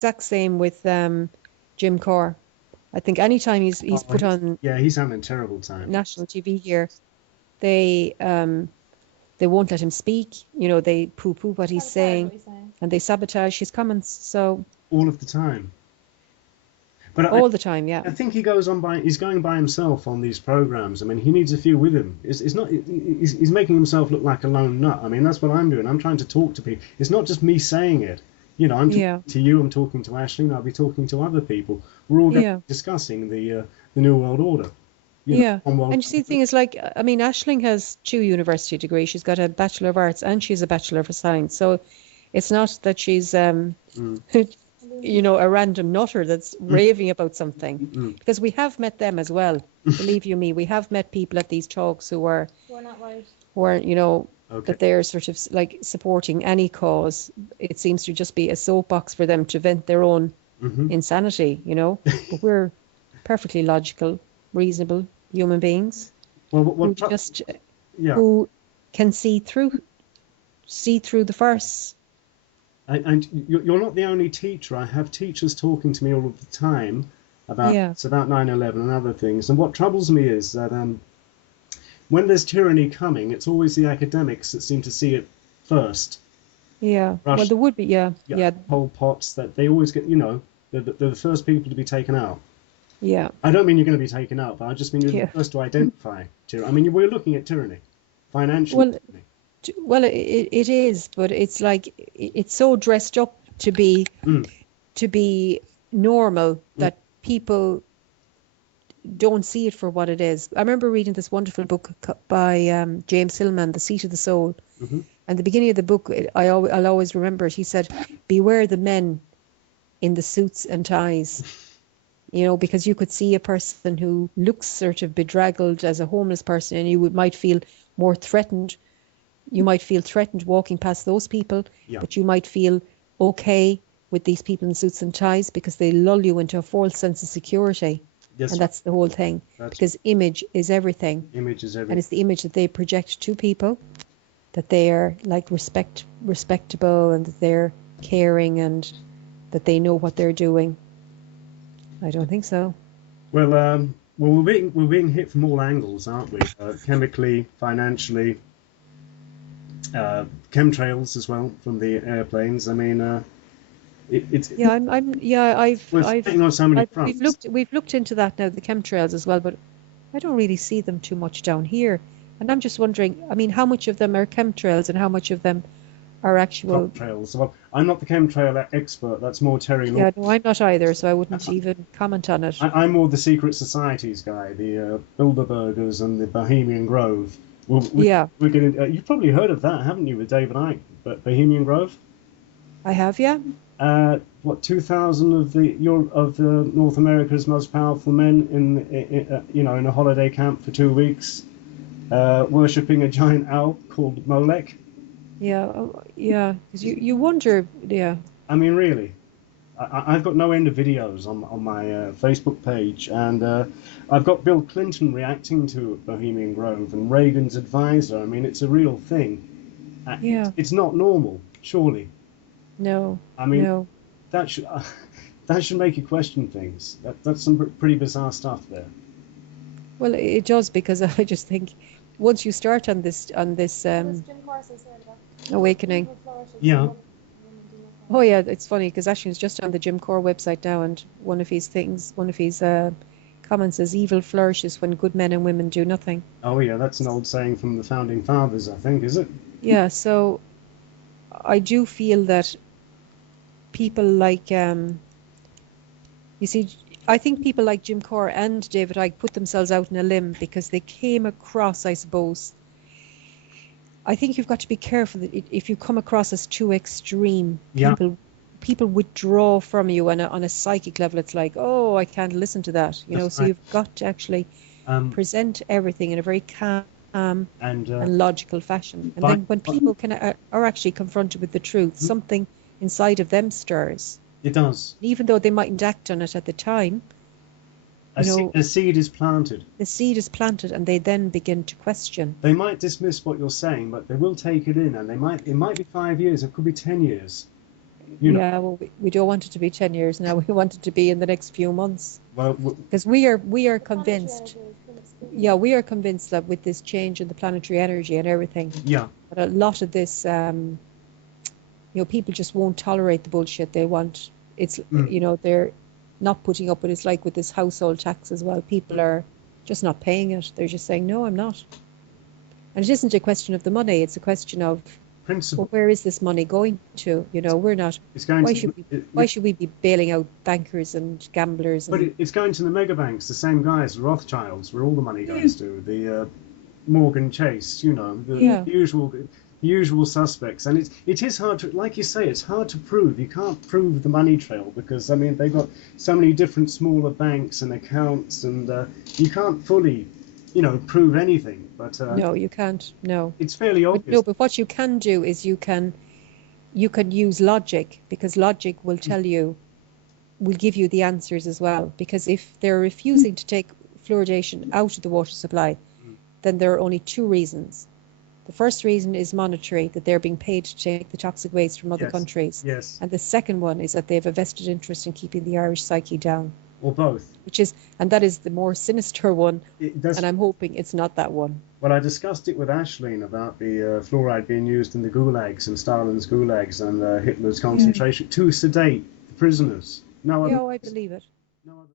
exact same with Jim Corr. I think anytime he's Oh, put on yeah, he's having a terrible time. national TV here, they they won't let him speak. They poo-poo what he's Sabotage what saying, he's saying. and they sabotage his comments. So All of the time. But all the time, yeah, I think he's going by himself on these programs. I mean, he needs a few with him. It's not, he's making himself look like a lone nut. I mean, that's what I'm doing. I'm trying to talk to people. It's not just me saying it. I'm talking yeah, to you, I'm talking to Ashley, and I'll be talking to other people. We're all going to yeah, be discussing the New World Order. yeah. On world. And you see, the thing is, like, I mean, Aisling has two university degrees. She's got a Bachelor of Arts and she's a Bachelor of Science. So it's not that she's Mm, a random nutter that's mm, raving about something. mm. Because we have met them as well. Believe you me, we have met people at these talks We're not right. who are, Okay. that they're sort of like supporting any cause. It seems to just be a soapbox for them to vent their own Hmm. insanity. But we're perfectly logical, reasonable human beings Well, who just yeah, who can see through the farce. and you're not the only teacher. I have teachers talking to me all of the time about Yeah, it's about 9/11 and other things. And what troubles me is that when there's tyranny coming, it's always the academics that seem to see it first. yeah. Well, Rush, there would be, yeah, yeah, yeah, Pol Pots that they always get. They're the first people to be taken out. yeah, I don't mean you're going to be taken out, but I just mean you're the yeah. first to identify tyranny. I mean, we're looking at tyranny, financial Well, tyranny. well, it is, but it's like it's so dressed up Mm, to be normal mm, that people don't see it for what it is. I remember reading this wonderful book by James Hillman, The Seat of the Soul. hmm. And the beginning of the book, I'll always remember it. He said, "Beware the men in the suits and ties." Because you could see a person who looks sort of bedraggled as a homeless person, and might feel more threatened. You might feel threatened walking past those people, Yeah, but you might feel okay with these people in suits and ties because they lull you into a false sense of security. And that's right. that's the whole thing, That's because image is everything. image is And everything. it's the image that they project to people, that they are like respectable and that they're caring and that they know what they're doing. I don't think so. Well, we're being hit from all angles, aren't we? Chemically, financially, chemtrails as well from the airplanes. I mean, it's Yeah, yeah, we're fighting on so many we've fronts. looked into that now, the chemtrails as well, but I don't really see them too much down here. And I'm just wondering, I mean, how much of them are chemtrails and how much of them are actual. Chemtrails. Well, I'm not the chemtrail expert. That's more Terry Law. Yeah, no, I'm not either, so I wouldn't even comment on it. I'm more the secret societies guy, the Bilderbergers and the Bohemian Grove. Yeah, We're getting. You've probably heard of that, haven't you, with David Icke? But Bohemian Grove. I have, yeah. What 2,000 of the North America's most powerful men in a holiday camp for 2 weeks, worshipping a giant owl called Molech. Yeah, yeah. 'Cause you wonder, yeah, I mean, really, I've got no end of videos on my Facebook page, and I've got Bill Clinton reacting to Bohemian Grove and Reagan's advisor. I mean, it's a real thing. yeah. It's not normal, surely. No, I mean, no. that should that should make you question things. That's some pretty bizarre stuff there. Well, it does because I just think once you start on this What does Jim Corson say about awakening. evil flourishes Yeah. when women do nothing? Oh yeah, it's funny because Ashton's just on the Jim Core website now, and one of his comments says, "Evil flourishes when good men and women do nothing." Oh yeah, that's an old saying from the founding fathers, I think, is it? Yeah, so I do feel that people like you see, I think people like Jim Core and David Icke put themselves out in a limb because they came across, I suppose. I think you've got to be careful that if you come across as too extreme, Yeah, people withdraw from you on a psychic level. It's like, oh, I can't listen to that, that's so right. you've got to actually Um, present everything in a very calm and and logical fashion. And but then when people are actually confronted with the truth, something inside of them stirs. it does. Even though they mightn't act on it at the time, A, you know, a seed is planted. the seed is planted and they then begin to question. They might dismiss what you're saying, but they will take it in, and it might be 5 years, it could be 10 years. You know, Yeah, well, we don't want it to be 10 years now. We want it to be in the next few months. well, Because we are Planetary convinced, energy is full of screens. yeah, we are convinced that with this change in the planetary energy and everything, yeah, that a lot of this, people just won't tolerate the bullshit. They want, mm, they're not putting up with it. It's like with this household tax as well. People are just not paying it. They're just saying, no, I'm not. And it isn't a question of the money. It's a question of, well, principle. where is this money going to? We're not. It's going Why to, should we? Why should we be bailing out bankers and gamblers but and it's going to the mega banks, the same guys, the Rothschilds, where all the money goes to, the Morgan Chase, Yeah. the usual suspects. And it is hard to, like you say, it's hard to prove. You can't prove the money trail because, I mean, they've got so many different smaller banks and accounts, and you can't fully, prove anything. But No, you can't. No. it's fairly But obvious. but what you can do is you can use logic, because logic will give you the answers as well. Because if they're refusing to take fluoridation out of the water supply, then there are only two reasons. The first reason is monetary, that they're being paid to take the toxic waste from other Yes. countries. Yes, And the second one is that they have a vested interest in keeping the Irish psyche down, or both. and that is the more sinister one. That's And I'm hoping it's not that one. Well, I discussed it with Ashleen about the fluoride being used in the gulags and Stalin's gulags and Hitler's concentration to sedate the prisoners. No, Yeah, I believe it.